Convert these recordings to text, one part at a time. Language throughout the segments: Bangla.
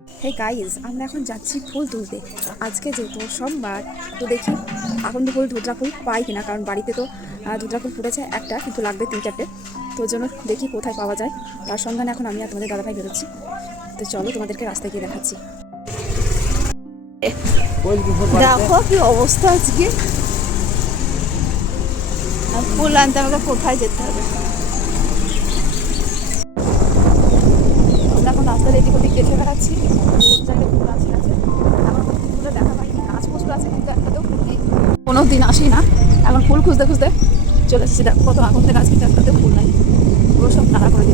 হে গাইজ আমরা এখন যাচ্ছি ফুল তুলতে। আজকে যেহেতু সোমবার, তো দেখি এখন তো ফুল ধুতরা ফুল পাই কিনা, কারণ বাড়িতে তো ধুতরা ফুল ফুটেছে একটা, কিন্তু লাগবে তিন চারটে। তো জন্য দেখি কোথায় পাওয়া যায়। তার সন্ধানে এখন আমি আর তোমাদের দাদাভাই বেরোচ্ছি। তো চলো তোমাদেরকে রাস্তায় গিয়ে দেখাচ্ছি। দেখো কি অবস্থা আজকে। ফুল আনতে আমাকে কোথায় যেতে হবে আমরা এখন রাস্তার এদিক ওদিক দেখে বেড়াচ্ছি কোন জায়গায় ফুল আছে আছে এখন ফুলগুলো দেখা পাইনি গাছ প্রচুর আছে কোনো দিন আসি না। এখন ফুল খুঁজতে খুঁজতে চলে এসেছি কত আগুন থেকে আজকে ফুল নেই। পুরো সব নাড়া করে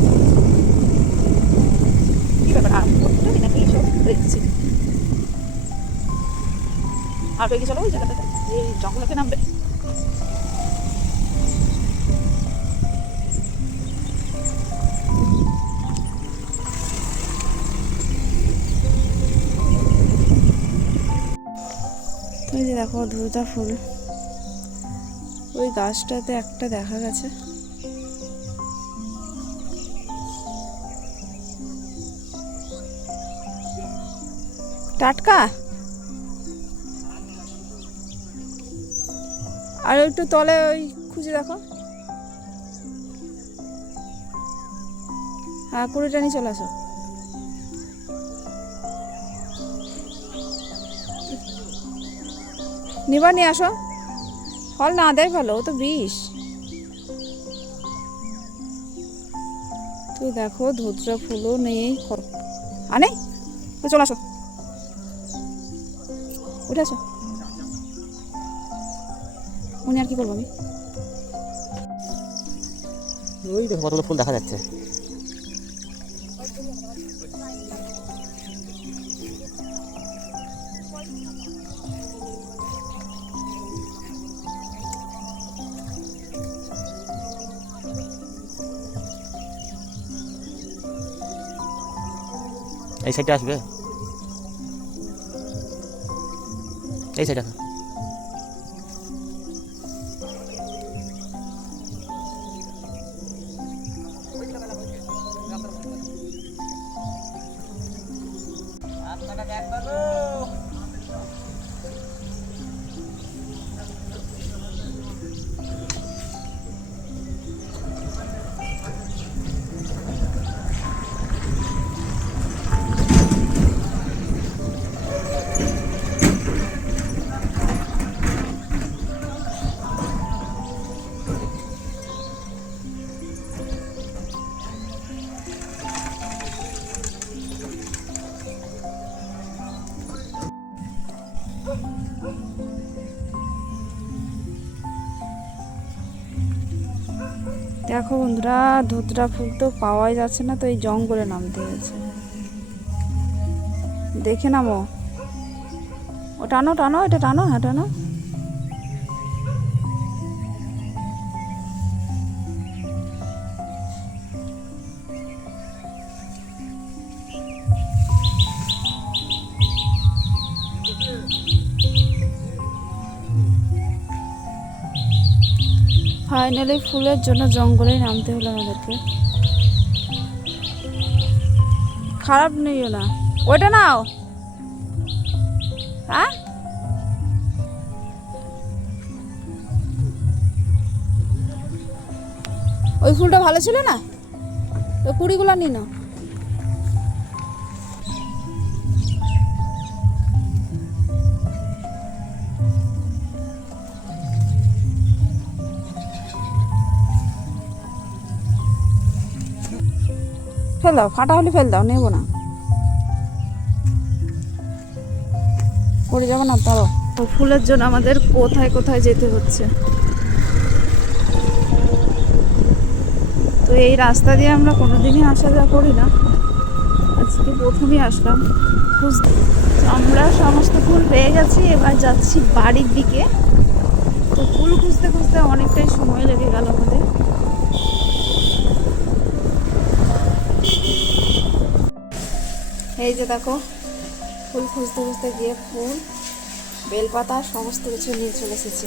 কী ব্যাপার আর করতে নাকি সব? দেখছি। আর এগিয়ে চলো ওই জায়গাটাতে। এই জঙ্গলকে নামবে? দেখো ধুতা ফুল। ওই গাছটাতে একটা দেখা গেছে। টাটকা? আর একটু তলে ওই খুঁজে দেখো। হ্যাঁ কুড়িটা নিয়ে চলে আসো। নিবার নিয়ে আসো। ফল না দেয় ভালো, ও তো বিষ। তুই দেখো, ধুতরা ফুলও নেই আনে তো চলে আসো। উঠে আসো। উনি আর কি করব আমি? ওই দেখো কতগুলো ফুল দেখা যাচ্ছে। এই সাইডে আসবে? এই সাইডে দেখো বন্ধুরা, ধুতরা ফুল তো পাওয়াই যাচ্ছে না, তো এই জঙ্গলে নামতে হয়েছে। দেখে নামো। ও টানো টানো, এটা টানো হ্যাঁ টানো। ফাইনালি ফুলের জন্য জঙ্গলে নামতে হলো আমাদেরকে। খারাপ নিও না। ওটা নাও। হ্যাঁ? ওই ফুলটা ভালো ছিল না? তো কুড়িগুলো নি ফেল দাও, ফাটা হলে ফেল দাও, নেব না। পড়ে যাব না তাও ফুলের জন্য আমাদের কোথায় কোথায় যেতে হচ্ছে? তো এই রাস্তা দিয়ে আমরা কোনোদিনই আসা যাওয়া করি না। আজকে প্রথমেই আসলাম। খুঁজতে। আমরা সমস্ত ফুল পেয়ে গেছি, এবার যাচ্ছি বাড়ির দিকে। তো ফুল খুঁজতে খুঁজতে অনেকটাই সময় লেগে গেল আমাদের। এই যে দেখো, ফুল খুঁজতে খুঁজতে গিয়ে ফুল, বেলপাতা, সমস্ত কিছু নিয়ে চলে এসেছি।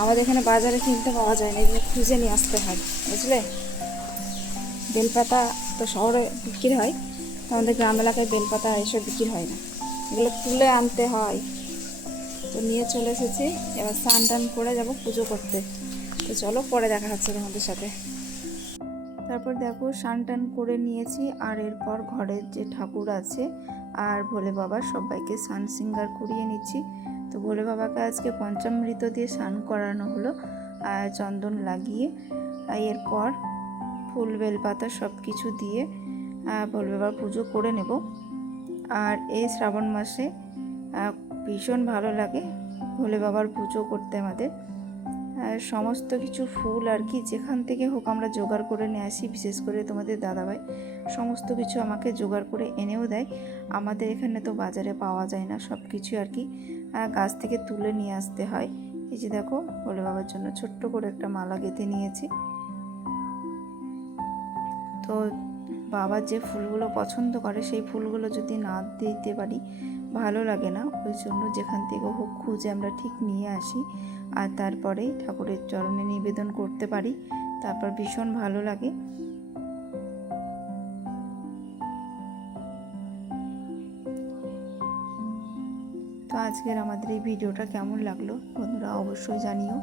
আমাদের এখানে বাজারে কিনতে পাওয়া যায় না এগুলো খুঁজে নিয়ে আসতে হয়, বুঝলে? বেলপাতা তো শহরে বিক্রি হয়, তো আমাদের গ্রাম এলাকায় বেলপাতা এসব বিক্রি হয় না। এগুলো তুলে আনতে হয়। তো নিয়ে চলে এসেছি, এবার স্নান টান করে যাব পুজো করতে। তো চলো, পরে দেখা হচ্ছে তোমাদের সাথে। তারপর দেখো স্নান টান করে নিয়েছি আর এরপর ঘরের যে ঠাকুর আছে আর ভোলে বাবার সবাইকে স্নান সিঙ্গার করিয়ে নিচ্ছি। তো ভোলে বাবাকে আজকে পঞ্চামৃত দিয়ে স্নান করানো হলো চন্দন লাগিয়ে এরপর ফুল, বেলপাতা সব কিছু দিয়ে ভোলে বাবার পুজো করে নেব। আর এই শ্রাবণ মাসে ভীষণ ভালো লাগে ভোলে বাবার পুজো করতে আমাদের। সমস্ত কিছু ফুল আর কি যেখান থেকে হোক আমরা জোগাড় করে নিয়ে আসি, বিশেষ করে তোমাদের দাদাভাই, সমস্ত কিছু আমাকে জোগাড় করে এনেও দেয়। আমাদের এখানে তো বাজারে পাওয়া যায় না সব কিছু আর কি গাছ থেকে তুলে নিয়ে আসতে হয়। এই যে দেখো, ভোলে বাবার জন্য ছোট্ট করে একটা মালা গেঁথে নিয়েছি। তো বাবা যে ফুলগুলো পছন্দ করে, সেই ফুলগুলো যদি না দিতে পারি ভালো লাগে না। ওই জন্য যেখান থেকে হোক খুঁজে আমরা ঠিক নিয়ে আসি। আর তারপরে ঠাকুরের চরণে নিবেদন করতে পারি। তারপর ভীষণ ভালো লাগে। তো আজকের আমাদের এই ভিডিওটা কেমন লাগল? বন্ধুরা অবশ্যই জানিও।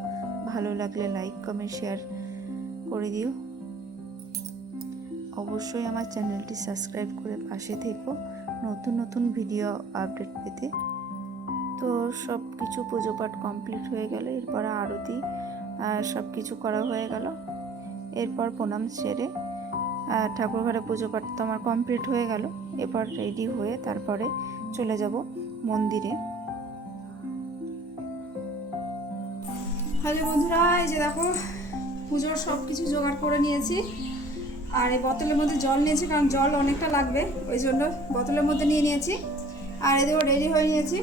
ভালো লাগলে লাইক কমেন্ট শেয়ার করে দিও। অবশ্যই আমার চ্যানেলটি সাবস্ক্রাইব করে পাশে থেকো। নতুন নতুন ভিডিও আপডেট পেতে। তো সব কিছু পুজো পাঠ কমপ্লিট হয়ে গেল, এরপর আরতি সব কিছু করা হয়ে গেল। এরপর প্রণাম সেরে ঠাকুর ঘরে পুজো পাঠ তো আমার কমপ্লিট হয়ে গেল। এরপর রেডি হয়ে তারপরে চলে যাব মন্দিরে। হ্যালো বন্ধুরা, এই যে দেখো, পুজোর সব কিছু জোগাড় করে নিয়েছি। আর এই বোতলের মধ্যে জল নিয়েছি, কারণ জল অনেকটা লাগবে, ওই জন্য বোতলের মধ্যে নিয়ে নিয়েছি। আর এদেরও রেডি হয়ে নিয়েছি।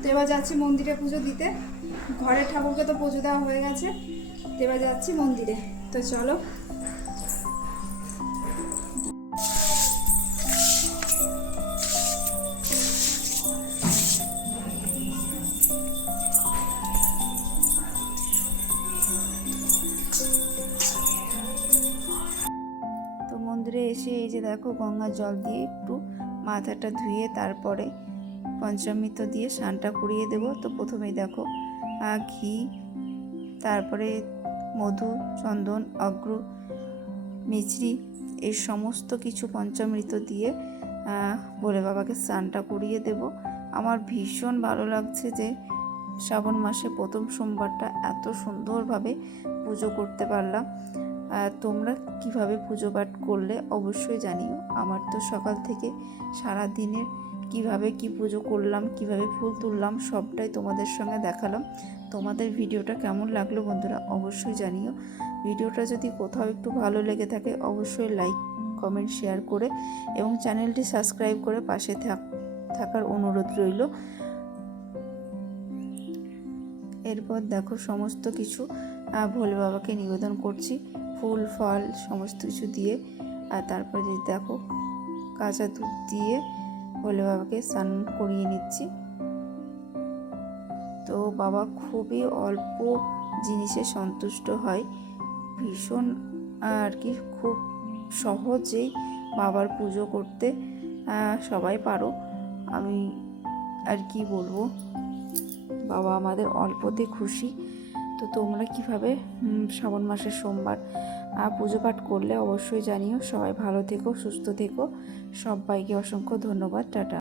তো এবার যাচ্ছি মন্দিরে পুজো দিতে। ঘরের ঠাকুরকে তো পুজো দেওয়া হয়ে গেছে। তো এবার যাচ্ছি মন্দিরে। তো চলো এসে এই যে দেখো গঙ্গার জল দিয়ে একটু মাথাটা ধুয়ে তারপরে পঞ্চামৃত দিয়ে স্নানটা করিয়ে দেব। তো প্রথমেই দেখো ঘি, তারপরে মধু, চন্দন, অগ্র, মিছরি, এই সমস্ত কিছু পঞ্চামৃত দিয়ে ভোলে বাবাকে স্নানটা করিয়ে দেব। আমার ভীষণ ভালো লাগছে যে শ্রাবণ মাসে প্রথম সোমবারটা এত সুন্দরভাবে পুজো করতে পারলাম। তোমরা কীভাবে পুজো পাঠ করলে অবশ্যই জানিও। আমার তো সকাল থেকে সারা দিনের কীভাবে কি পুজো করলাম, কীভাবে ফুল তুললাম, সবটাই তোমাদের সঙ্গে দেখালাম। তোমাদের ভিডিওটা কেমন লাগল বন্ধুরা অবশ্যই জানিও। ভিডিওটা যদি কোথাও একটু ভালো লেগে থাকে অবশ্যই লাইক, কমেন্ট, শেয়ার করে এবং চ্যানেলটি সাবস্ক্রাইব করে পাশে থাক, থাকার অনুরোধ রইল। এরপর দেখো সমস্ত কিছু ভোলে বাবাকে নিবেদন করছি। ফুল, ফল, সমস্ত কিছু দিয়ে, আর তারপরে যে দেখো, কাঁচা দুধ দিয়ে ভোলে বাবাকে স্নান করিয়ে নিচ্ছি। তো বাবা খুবই অল্প জিনিসে সন্তুষ্ট হয়। ভীষণ, আর কি, খুব সহজেই বাবার পুজো করতে সবাই পারো। আমি আর কি বলব, বাবা আমাদের অল্পতে খুশি। তো তোমরা কীভাবে শ্রাবণ মাসের সোমবার পুজো পাঠ করলে অবশ্যই জানিও। সবাই ভালো থেকো সুস্থ থেকো। সবাইকে অসংখ্য ধন্যবাদ। টাটা।